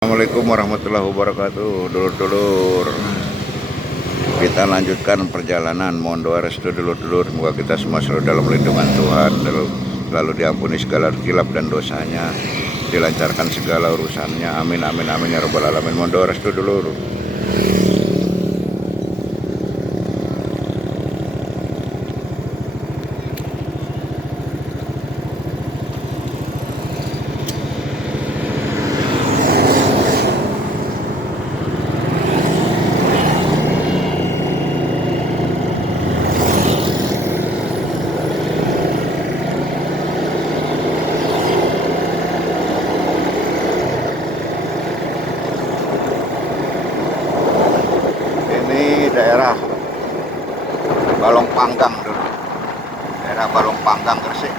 Assalamualaikum warahmatullahi wabarakatuh. Dulur-dulur, kita lanjutkan perjalanan. Mohon doa restu dulur-dulur, semoga kita semua selalu dalam lindungan Tuhan, selalu diampuni segala khilaf dan dosanya, dilancarkan segala urusannya. Amin amin amin ya rabbal alamin. Mohon doa restu dulur. Daerah Balong Panggang dulu, daerah Balong Panggang Gresik.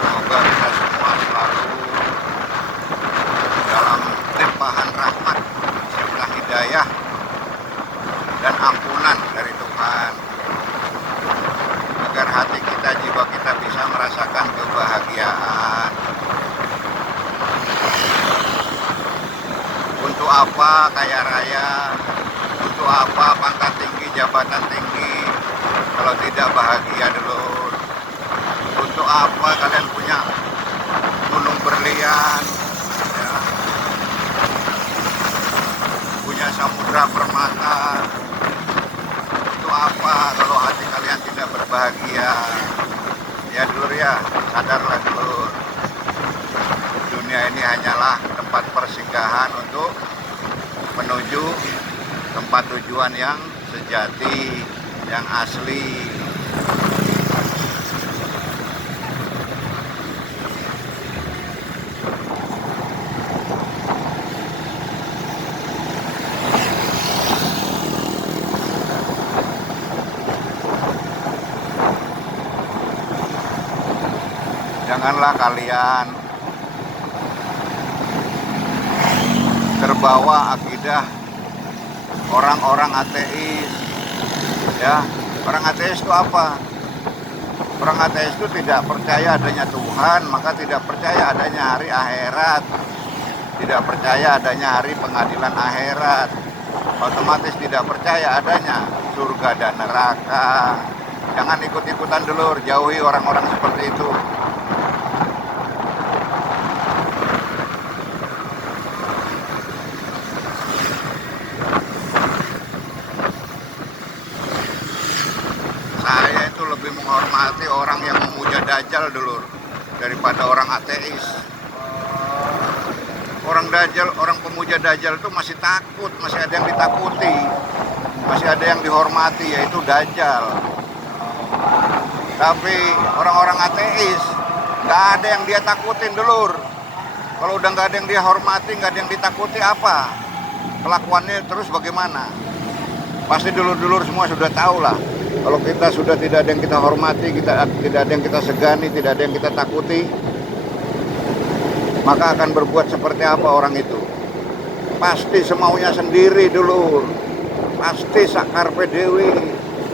Semoga kita semua selalu dalam limpahan rahmat, serta hidayah dan ampunan dari Tuhan, agar hati kita, jiwa kita bisa merasakan kebahagiaan. Untuk apa kaya raya, untuk apa pangkat tinggi, jabatan tinggi, kalau tidak bahagia dulu? Untuk apa kalian punya gunung berlian, ya, punya samudra permata? Untuk apa kalau hati kalian tidak berbahagia? Ya dulur ya, sadarlah dulur. Dunia ini hanyalah tempat persinggahan untuk menuju tempat tujuan yang sejati, yang asli. Janganlah kalian terbawa akidah orang-orang ateis. Ya, orang ateis itu apa? Orang ateis itu tidak percaya adanya Tuhan, maka tidak percaya adanya hari akhirat, tidak percaya adanya hari pengadilan akhirat, otomatis tidak percaya adanya surga dan neraka. Jangan ikut-ikutan dulur, jauhi orang-orang seperti itu. Saya itu lebih menghormati orang yang memuja Dajjal dulur daripada orang ateis. Orang Dajjal, orang pemuja Dajjal itu masih takut, masih ada yang ditakuti, masih ada yang dihormati, yaitu Dajjal. Tapi orang-orang ateis nggak ada yang dia takutin dulur. Kalau udah nggak ada yang dia hormati, nggak ada yang ditakuti, apa kelakuannya terus bagaimana? Pasti dulur-dulur semua sudah tahu lah. Kalau kita sudah tidak ada yang kita hormati, kita tidak ada yang kita segani, tidak ada yang kita takuti, maka akan berbuat seperti apa orang itu? Pasti semaunya sendiri dulur, pasti sakar pedewi,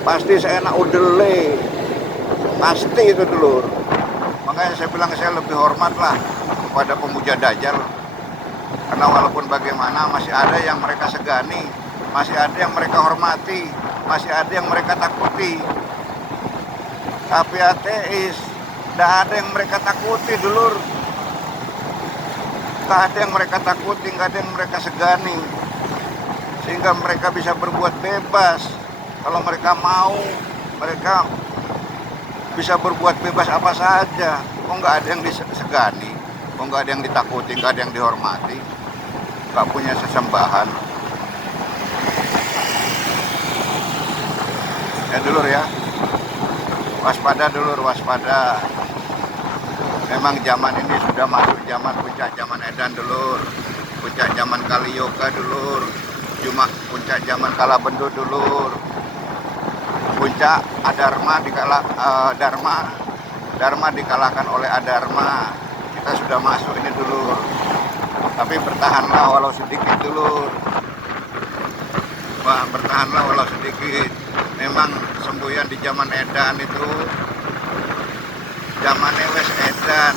pasti seenak udele, pasti itu dulur. Makanya saya bilang saya lebih hormat lah kepada pemuja Dajjal, karena walaupun bagaimana masih ada yang mereka segani, masih ada yang mereka hormati, masih ada yang mereka takuti. Tapi ateis tidak ada yang mereka takuti dulur, nggak ada yang mereka takuti, nggak ada yang mereka segani, sehingga mereka bisa berbuat bebas. Kalau mereka mau, mereka bisa berbuat bebas apa saja. Kok nggak ada yang disegani, kok nggak ada yang ditakuti, nggak ada yang dihormati, nggak punya sesembahan. Ya dulur ya, waspada dulur, waspada. Memang zaman ini sudah masuk zaman puncak zaman edan dulur, puncak zaman kali yoga dulur, cuma puncak zaman kala bendu dulur, puncak adharma di kala dharma Dharma dikalahkan oleh adharma. Kita sudah masuk ini dulu. Tapi bertahanlah walau sedikit dulu. Wah, bertahanlah walau sedikit. Memang semboyan di zaman edan itu, zaman wes edan,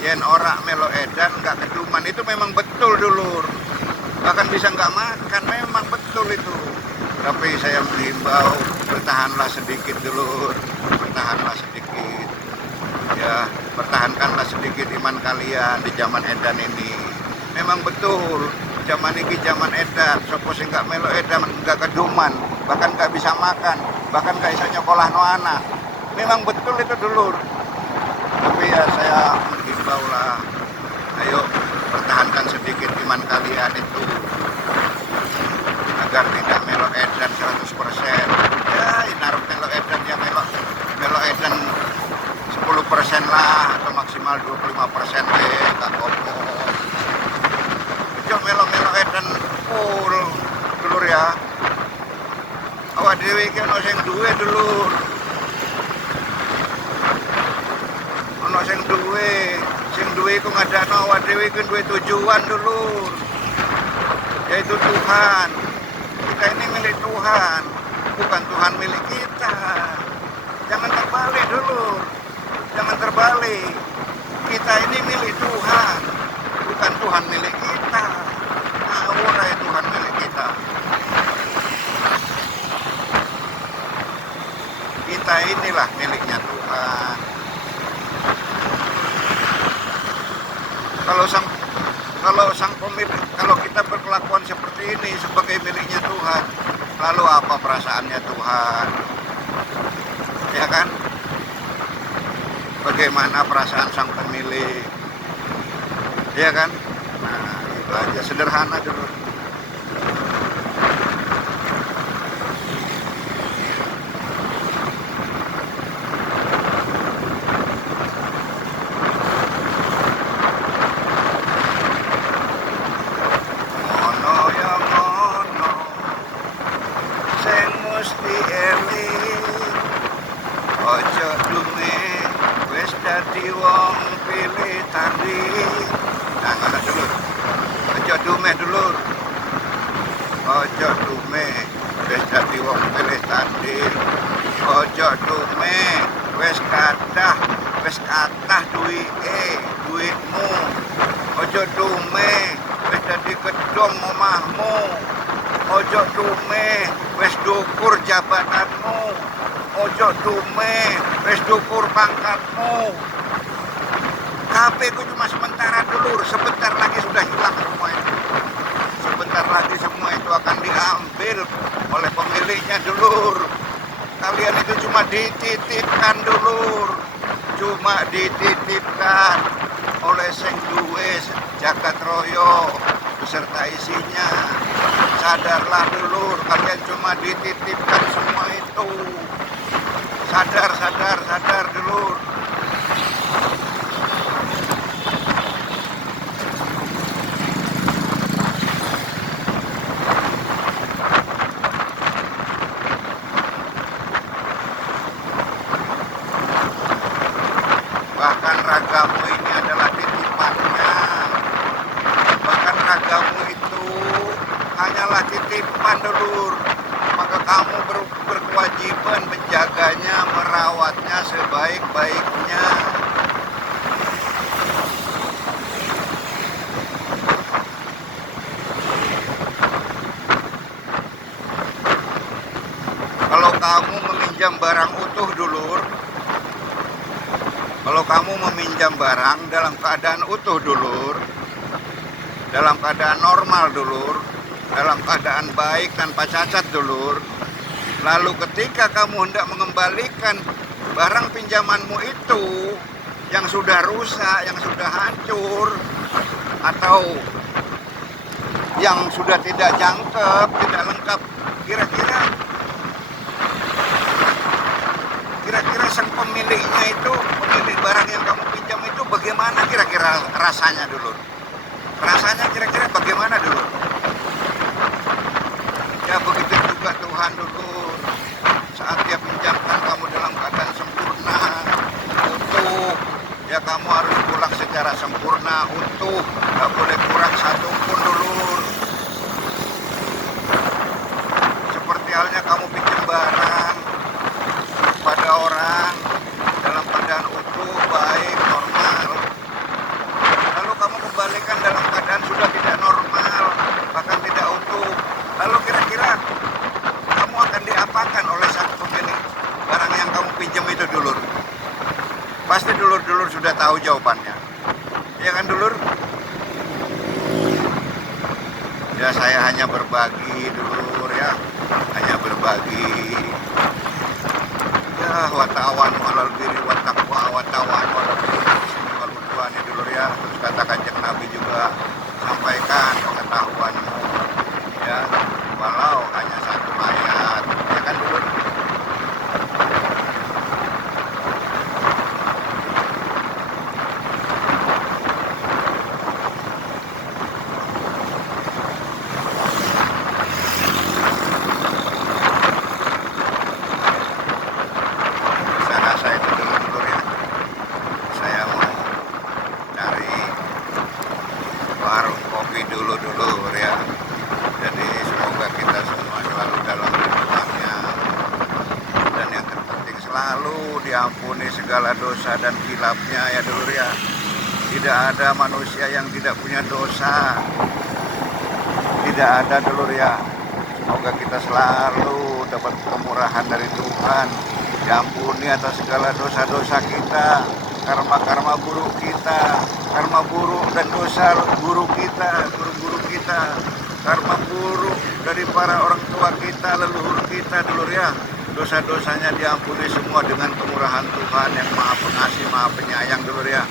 yen ora melo edan nggak keduman, itu memang betul dulur. Bahkan bisa nggak makan, memang betul itu. Tapi saya menghimbau, bertahanlah sedikit dulur, bertahanlah sedikit. Ya, pertahankanlah sedikit iman kalian di zaman edan ini. Memang betul, zaman ini zaman edan, sopo sing nggak melo edan nggak keduman, bahkan nggak bisa makan, bahkan nggak bisa nyokolah no anak. Memang betul itu dulur. Tapi ya saya menghimbau lah, ayo pertahankan sedikit iman kalian itu agar tidak melo edan 100%. Ya, inarup melo edan ya melo edan 10% lah atau maksimal 25% gak kopo. Melo edan full dulur ya. Awak dhewe iki ono sing duwe dulur. Ono sing duwe iku ngadakno awak dhewe iki duwe tujuan dulur. Yaitu Tuhan. Kita ini milik Tuhan, bukan Tuhan milik kita. Jangan terbalik dulur. Jangan terbalik. Kita ini milik Tuhan, bukan Tuhan milik kita. Ngawur ya Tuhan milik kita. Kita inilah miliknya Tuhan. Kalau kita berkelakuan seperti ini sebagai miliknya Tuhan, lalu apa perasaannya Tuhan? Ya kan? Bagaimana perasaan sang pemilik? Ya kan? Nah, itu aja, sederhana dulu. Ngono ya ngono, sing mesti eling, ojo dume wis dadi wong pilih tanding. Nah, ngono dulu. Ojo dume dulur. Ojo dume wis dadi wong pilih tanding. Ojo dume wis kathah duitmu. Ojo dume wis dadi gedhong omahmu. Ojo dume wis dukur jabatanmu. Ojo dume wis dukur pangkatmu. HP ku cuma sementara dulur, sebentar lagi sudah hilang semua itu. Sebentar lagi semua itu akan diambil oleh pemiliknya dulur. Kalian itu cuma dititipkan dulur, cuma dititipkan oleh sing duwe jagat royo beserta isinya. Sadarlah dulur, kalian cuma dititipkan semua itu. Sadar dulur. Bahkan ragamu ini adalah titipannya. Bahkan ragamu itu hanyalah titipan dulur. Maka kamu berkewajiban menjaganya, merawatnya sebaik-baiknya. Kalau kamu meminjam barang utuh dulur, kalau kamu meminjam barang dalam keadaan utuh dulur, dalam keadaan normal dulur, dalam keadaan baik tanpa cacat dulur, lalu ketika kamu hendak mengembalikan barang pinjamanmu itu yang sudah rusak, yang sudah hancur, atau yang sudah tidak jangkep, tidak lengkap, kira-kira sang pemiliknya itu, pemilik barang yang kamu pinjam itu bagaimana kira-kira rasanya dulu? Rasanya kira-kira bagaimana dulu? Ya begitu juga Tuhan dulu. Saat dia pinjamkan kamu dalam keadaan sempurna, utuh, ya kamu harus pulang secara sempurna, utuh, nggak boleh kurang satu pun dulur. Seperti halnya kamu pinjam barang pada orang dalam keadaan utuh, baik, normal, lalu kamu kembalikan dalam keadaan sudah tidak normal, bahkan tidak utuh, lalu kira-kira kamu akan diapakan oleh sang pemilik barang yang kamu pinjam itu dulur? Pasti dulur-dulur sudah tahu jawabannya, ya kan dulur? Ya saya hanya berbagi dulur ya, hanya berbagi. Ya watawan walal biri wattaqwa watawan walal biri dulur ya. Terus kata Kanjeng Nabi juga, sampaikan pengetahuanmu ya, walau hanya satu ayat, ya kan dulur? Saya itu dulur ya, saya mau cari warung kopi dulu dulur ya. Jadi semoga kita semua selalu dalam lindungannya, dan yang terpenting selalu diampuni segala dosa dan khilafnya ya dulur ya. Tidak ada manusia yang tidak punya dosa, tidak ada dulur ya. Semoga kita selalu dapat kemurahan dari Tuhan, diampuni atas segala dosa-dosa kita, karma-karma buruk kita, karma buruk dan dosa buruk kita, guru-guru kita, karma buruk dari para orang tua kita, leluhur kita dulur ya. Dosa-dosanya diampuni semua dengan kemurahan Tuhan yang maha pengasih, maha penyayang dulur ya.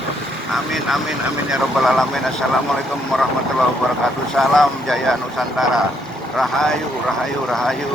Amin, amin, amin ya rabbal alamin. Assalamualaikum warahmatullahi wabarakatuh. Salam Jaya Nusantara. Rahayu, rahayu, rahayu.